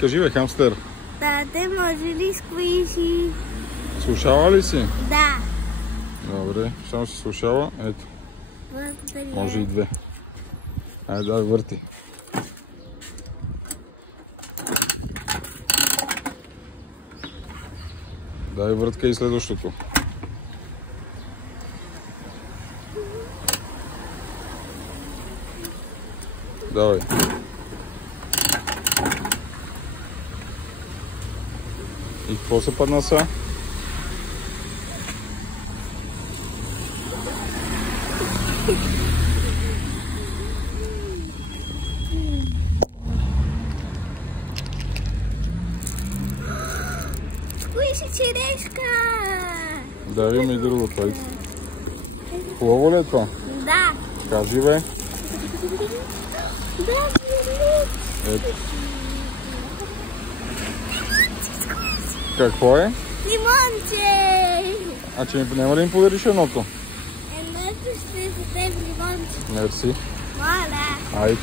Кажи бе, хамстер. Тате, може ли сквиши? Слушала ли си? Да. Добре, само си слушала. Ето. Благодаря. Може и две. Айде, дай върти. Дай въртка и следващото. Давай. И какво се падна са? Сквиши черешка! Да, има и другото. Айде. Хубаво ли е това? Да. Кажи бе. Да, Ето. Какво е? лимонче! А че няма да им подариш едното? Едното ще се лимонче. Мерси. Моля. Айде.